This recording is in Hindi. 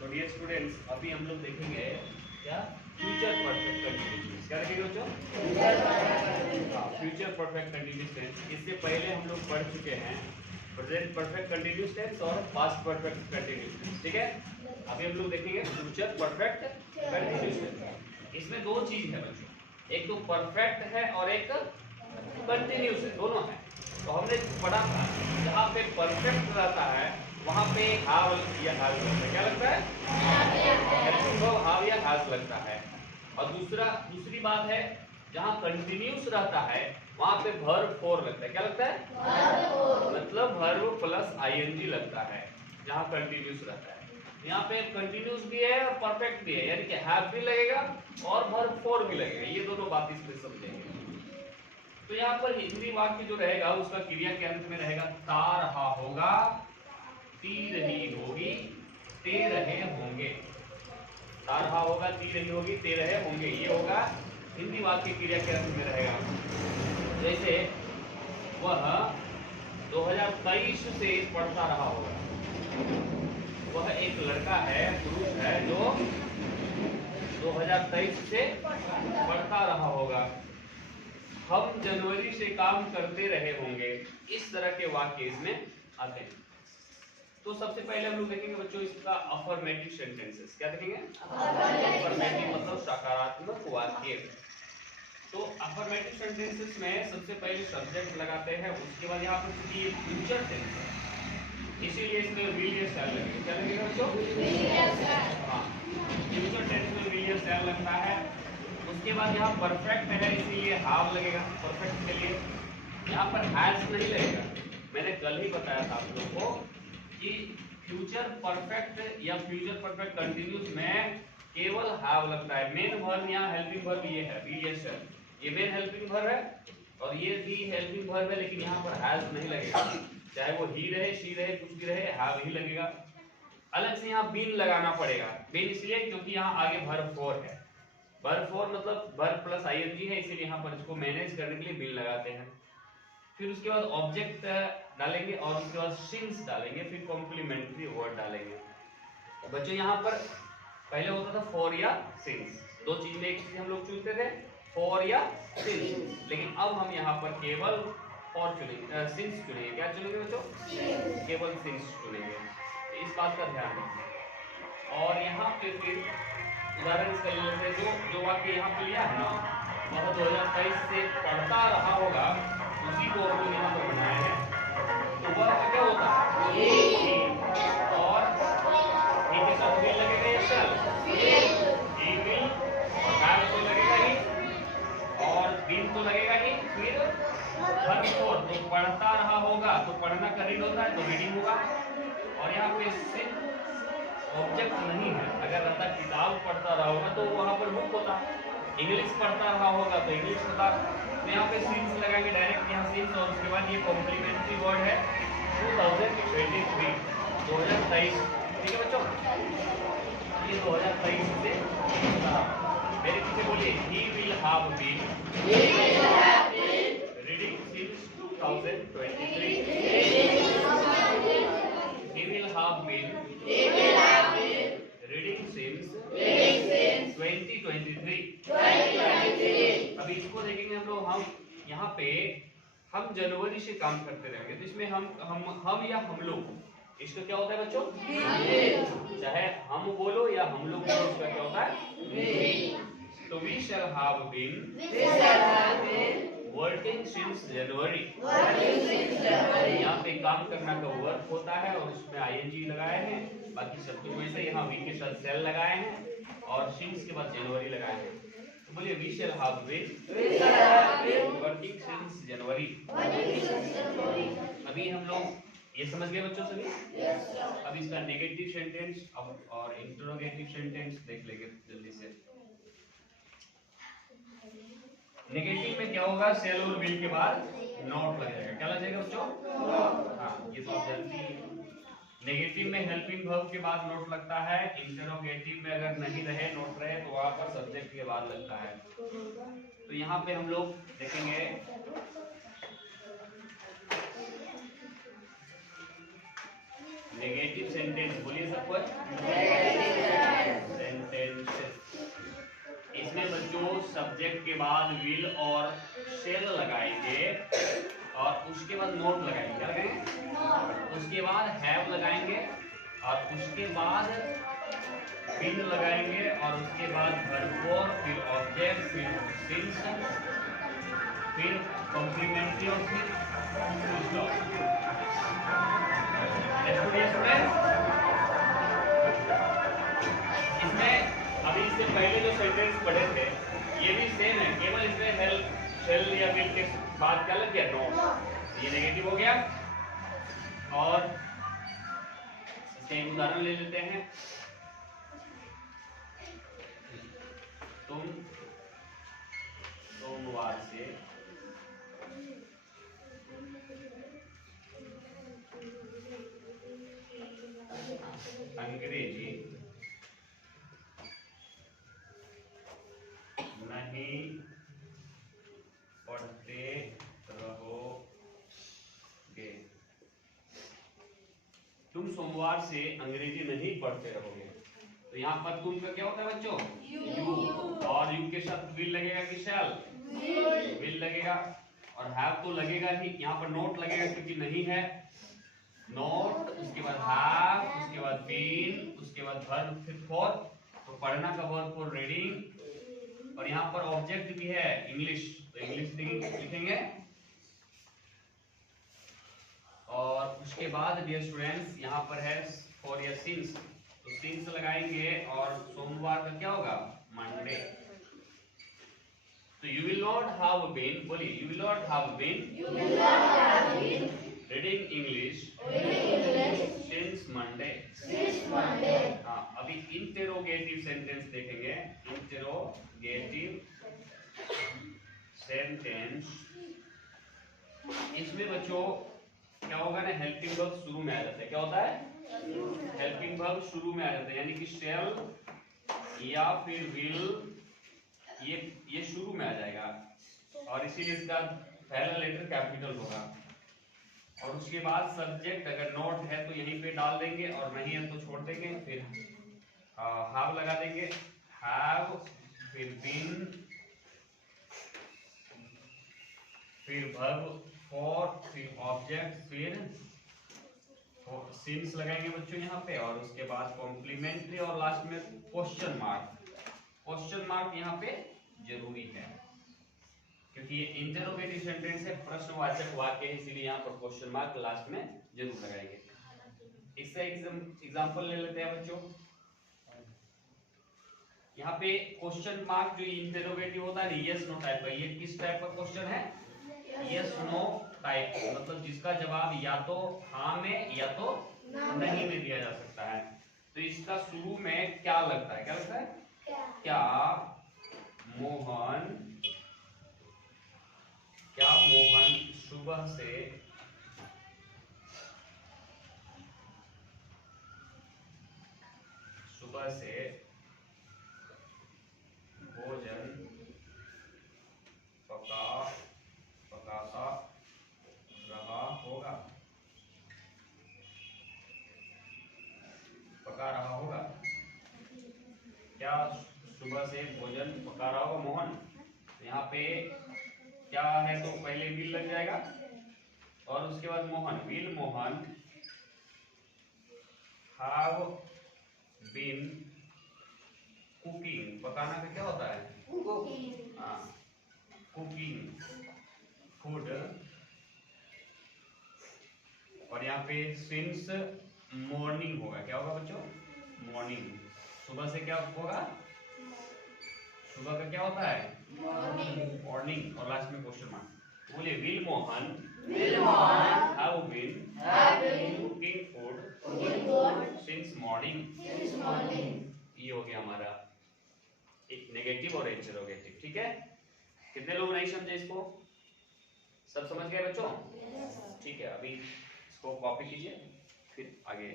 तो डियर स्टूडेंट्स, अभी हम लोग देखेंगे क्या फ्यूचर परफेक्ट कंटिन्यूस। क्या देखेंगे बच्चों? Future perfect continuous tense. इससे पहले हम लोग पढ़ चुके हैं प्रेजेंट परफेक्ट कंटिन्यूस टेंस और पास्ट परफेक्ट कंटिन्यूस टेंस। ठीक है, अभी हम लोग देखेंगे फ्यूचर परफेक्ट कंटिन्यूस टेंस। इसमें दो चीज है बच्चों, एक तो परफेक्ट है और एक कंटिन्यूस है, दोनों है। तो हमने पढ़ा था जहाँ पे परफेक्ट रहता है वहाँ पे हाव या हाज लगता है। क्या लगता है? हाव या हाज लगता है। और दूसरी बात है, जहाँ कंटिन्यूस रहता है वहाँ पे वर्ब फोर लगता है। क्या लगता है? मतलब वर्ब प्लस आईएनजी लगता है जहाँ कंटिन्यूस रहता है। यहाँ पे कंटिन्यूस भी है और परफेक्ट भी है, यानी कि हैव भी लगेगा और वर्ब फोर भी लगेगा। ये दोनों बात इसमें समझेंगे। तो यहाँ पर हिंदी वाक्य जो रहेगा उसका क्रिया के अंत में रहेगा ता रहा होगा, ती रही होगी, ते रहे होंगे। ता रहा होगा, ती रही होगी, ते रहे होंगे, ये होगा हिंदी वाक्य क्रिया के अंत में रहेगा। जैसे वह 2023 से पढ़ता रहा होगा। वह एक लड़का है, पुरुष है, जो 2023 से पढ़ता रहा होगा। हम जनवरी से काम करते रहे होंगे। इस तरह के वाक्य इसमें आते हैं। तो सबसे पहले हम लोग देखेंगे बच्चों इसका अफर्मेटिव सेंटेंसेस। क्या देखेंगे? अफर्मेटिव मतलब सकारात्मक वाक्य। तो अफर्मेटिव सेंटेंसेस में सबसे पहले सब्जेक्ट लगाते हैं, उसके बाद यहाँ पर ये फ्यूचर टेंस है, इसीलिए इसमें विल या शैल लगेगा। क्या लगेगा बच्चों? हाँ, फ्यूचर टेंस में विल या शैल लगता है। उसके बाद यहाँ परफेक्ट है, इसीलिए हाव लगेगा परफेक्ट के लिए। यहाँ पर हैज नहीं लगेगा। मैंने कल ही बताया था आप लोगों को कि फ्यूचर परफेक्ट या फ्यूचर परफेक्ट कंटिन्यूस में केवल हैव लगता है। मेन वर्ब यहाँ हेल्पिंग वर्ब ये है, बी एस एल, ये मेन हेल्पिंग वर्ब है और ये भी हेल्पिंग वर्ब है, लेकिन यहाँ पर हैज नहीं लगेगा। चाहे वो ही रहे, शी रहे, कुछ भी रहे, हैव ही लगेगा। अलग से यहाँ बीन लगाना पड़ेगा। बीन इसलिए क्योंकि यहाँ आगे वर्ब फोर है। वर्ब फोर मतलब वर्ब प्लस आईएनजी है, इसीलिए यहाँ पर इसको मैनेज करने के लिए बीन लगाते हैं। फिर उसके बाद ऑब्जेक्ट डालेंगे और उसके बाद सिंस डालेंगे, फिर कॉम्प्लीमेंट्री वर्ड डालेंगे। बच्चों यहाँ पर पहले होता था फॉर या सिंस, दो चीज में एक चीज हम लोग चुनते थे, फॉर या सिंस, लेकिन अब हम यहाँ पर केवल फॉर चुनेंगे, सिंस चुनेंगे। क्या चुनेंगे बच्चों? केवल सिंस चुनेंगे। तो इस बात का ध्यान रखिए। और यहाँ पे फिर उदाहरण इसका ले लेते हैं, जो वाक्य यहाँ पे लिया है ना, वह 2023 से पढ़ता रहा होगा, उसी को हम लोग यहाँ पर बनाए हैं। तो वह क्या होता है? और एक के साथ विल लगेगा या शैल? ही विल, और हैव तो लगेगा ही, और बीन तो लगेगा ही। फिर वर्ब फोर, तो पढ़ता रहा होगा, तो पढ़ना का रीड होता है तो रीडिंग होगा। और यहाँ पे सिर्फ ऑब्जेक्ट नहीं है, अगर रहता किताब पढ़ता रहा होगा तो वहां पर बुक होता, इंग्लिश पढ़ता रहा होगा तो इंग्लिश होता। तो यहाँ पे सिंस लगाएंगे डायरेक्ट, यहाँ सिंस, और उसके बाद ये कॉम्प्लीमेंट्री वर्ड है 2023, 2023। ठीक है बच्चों, ये 2023 से मेरे पीछे बोलिए, he will have been reading since 2023। He will have been reading since 2023। अभी इसको देखेंगे हम लोग। हम यहाँ पे हम जनवरी से काम करते रहेंगे, तो इसमें हम या हम लोग, इसका क्या होता है बच्चों? चाहे हम बोलो या हम लोग बोलो, इसका क्या होता है? तो we shall have been working since January। यहाँ पे काम करना का वर्क होता है और उसमें आईएनजी लगाए हैं। बाकी शब्दों में से यहाँ वी के साथ सेल लगाए हैं और सिंस के बाद जनवरी लगाए हैं। तो बोलिए we shall have been working since January। अभी हम लोग ये समझ गए बच्चों सभी? अब इसका नेगेटिव सेंटेंस और इंटरोगेटिव सेंटेंस देख लेंगे जल्दी से। नेगेटिव में क्या होगा? सेल और विल के बाद नॉट लग जाएगा। क्या लग जाएगा बच्चों? हाँ, ये तो आप जानते हैं। नेगेटिव में हेल्पिंग वर्ब के बाद नोट लगता है। इंटरोगेटिव में अगर नहीं रहे, नोट रहे, तो वहां पर सब्जेक्ट के बाद लगता है। तो यहाँ पे हम लोग देखेंगे नेगेटिव सेंटेंस बोलिए सबको, सेंटेंसेस। इसमें बच्चों सब्जेक्ट के बाद विल और शेल लगाएंगे और उसके बाद नोट लगाएंगे। क्या लगाएंगे? उसके बाद हैव लगाएंगे और उसके बाद बिन लगाएंगे और उसके बाद वर्ब और फिर ऑब्जेक्ट फिर सिंस फिर कॉम्प्लीमेंट्री और फिर फुल स्टॉप। इसमें अभी इससे पहले जो सेंटेंस पढ़े थे ये भी सेम है, केवल इसमें हेल्प शेल या विल के बाद क्या लग गया? नोट। ये नेगेटिव हो गया। और इसका एक उदाहरण ले लेते हैं। तुम सोमवार से अंग्रेजी नहीं पढ़ते रहोगे। तुम सोमवार से अंग्रेजी नहीं पढ़ते रहोगे। तो यहाँ पर तुम का क्या होता है बच्चों? यू। और यू के साथ विल लगेगा कि शैल? विल लगेगा। और हैव तो लगेगा ही, यहाँ पर नोट लगेगा क्योंकि नहीं है। नोट, उसके बाद हैव, उसके बाद बीन, उसके बाद वर्ब फिर फॉर, तो पढ़ना का वर्ब फॉर रीडिंग। और यहाँ पर ऑब्जेक्ट भी है इंग्लिश, तो इंग्लिश लिखेंगे। और उसके बाद डियर स्टूडेंट्स यहाँ पर है फॉर या सिंस, तो सिंस लगाएंगे और सोमवार का क्या होगा? मंडे। तो you will not have been, बोलिए you will not have been reading English since Monday. हाँ, अभी इंटेरोगेटिव सेंटेंस देखेंगे। इंटेरोगेटिव सेंटेंस, इसमें बच्चों क्या होगा ना, हेल्पिंग वर्ब शुरू में आ जाता है। क्या होता है? हेल्पिंग वर्ब शुरू में आ जाता है, यानी कि शेल या फिर विल, ये शुरू में आ जाएगा और इसीलिए इसका पहला लेटर कैपिटल होगा। और उसके बाद सब्जेक्ट अगर नोट है तो यहीं पे डाल देंगे और नहीं है तो छोड़ देंगे। फिर हैव लगा देंगे, हैव, फिर बीन, फिर वर्ब फॉर, फिर ऑब्जेक्ट, फिर सिंस लगाएंगे बच्चों यहाँ पे। और उसके बाद कॉम्प्लीमेंट्री और लास्ट में क्वेश्चन मार्क। क्वेश्चन मार्क यहाँ पे जरूरी है क्योंकि ये इंटरोगेटिव सेंटेंस है, प्रश्नवाचक वाक्य है, इसीलिए यहाँ पर क्वेश्चन मार्क लास्ट में जरूर लगाएंगे। इससे एग्जांपल ले लेते हैं बच्चों। यहाँ पे क्वेश्चन मार्क जो इंटरोगेटिव होता है यस नो टाइप का, ये किस टाइप का क्वेश्चन है? यस नो टाइप, मतलब जिसका जवाब या तो हाँ में या तो नहीं में दिया जा सकता है। तो इसका शुरू में क्या लगता है? क्या लगता है? क्या मोहन सुबह से भोजन पकाता रहा होगा। पका रहा होगा। क्या सुबह से भोजन पका रहा होगा मोहन? यहाँ पे क्या है तो पहले विल लग जाएगा और उसके बाद Mohan, will Mohan have been cooking. पकाना का क्या होता है? Cooking food. और यहाँ पे सिंस मॉर्निंग होगा। क्या होगा बच्चों? मॉर्निंग। सुबह से क्या होगा? सुबह का क्या होता है? मॉर्निंग। और लास्ट में क्वेश्चन मार्क। बोलिए will Mohan have been cooking food since morning. ये हो गया हमारा एक नेगेटिव और इंटरोगेटिव। ठीक है, कितने लोग नहीं समझे इसको? सब समझ गए बच्चों? ठीक है, अभी इसको कॉपी कीजिए फिर आगे